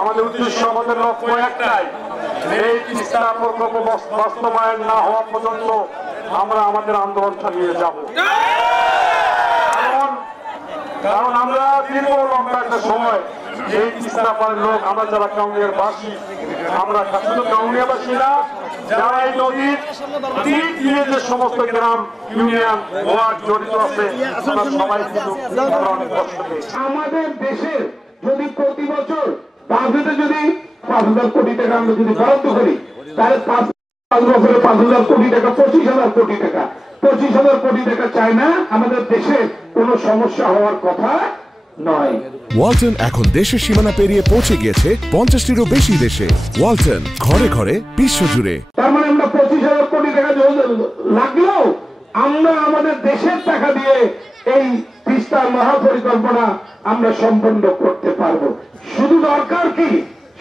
আমাদের উদ্দেশ্য, আমাদের লক্ষ্য একটাই, এই তিস্তা প্রকল্প বাস্তবায়ন না হওয়া পর্যন্ত আমরা আমাদের আন্দোলন চালিয়ে যাব। কারণ আমরা দীর্ঘ লম্বা একটা সময় এই তিস্তা পাড়ের লোক, আমরা যারা কাউনিয়ার বাসী, আমরা শুধু কাউনিয়াবাসী না, যারা এই নদীর দিক দিয়ে যে সমস্ত গ্রাম, ইউনিয়ন, ওয়ার্ড জড়িত আছে, আমরা সবাই কিন্তু অনেক কষ্ট পেয়েছি। আমাদের দেশের যদি প্রতি বছর বাজেটে যদি 5,000 কোটি টাকা আমরা যদি বরাদ্দ করি, তাহলে 5 বছরে 5,000 কোটি টাকা, 25,000 কোটি টাকা, 25,000 কোটি টাকা চায় না। আমাদের দেশে কোনো সমস্যা হওয়ার কথা নয়। ওয়ালটন এখন দেশের সীমানা পেরিয়ে পৌঁছে গিয়েছে 50টিরও বেশি দেশে। ওয়ালটন, ঘরে ঘরে, বিশ্বজুড়ে। তার মানে আমরা 25,000 কোটি টাকা লাগলেও আমরা আমাদের দেশের টাকা দিয়ে এই তিস্তা মহাপরিকল্পনা আমরা সম্পন্ন করতে পারবো। শুধু দরকার কি?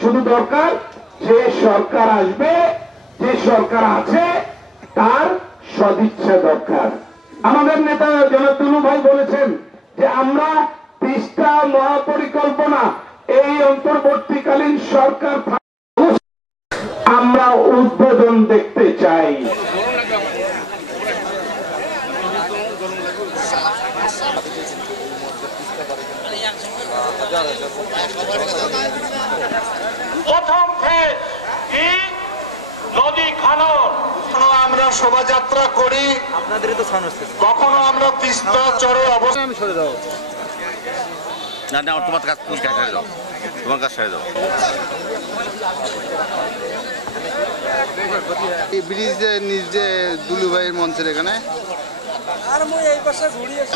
শুধু দরকার যে সরকার আসবে, যে সরকার আছে, তার সদিচ্ছা দরকার। আমাদের নেতা জনাব দুলু ভাই বলেছেন যে আমরা তিস্তা মহাপরিকল্পনা এই অন্তর্বর্তীকালীন সরকার আমরা উদ্বোধন দেখতে চাই। প্রথম ফেজ কি নদী খনন, আমরা শোভাযাত্রা করি, কখনো আমরা তিস্তা চরে অবস্থান। আমি সরে যাও না, না, তোমার কাজ তুমি কাজ যাও, তোমার কাজ সেরে যাও। এই ব্রিজের নিচ যে দুলু ভাইয়ের মঞ্চের এখানে আর মই এই পাশে ঘুরিয়েছি।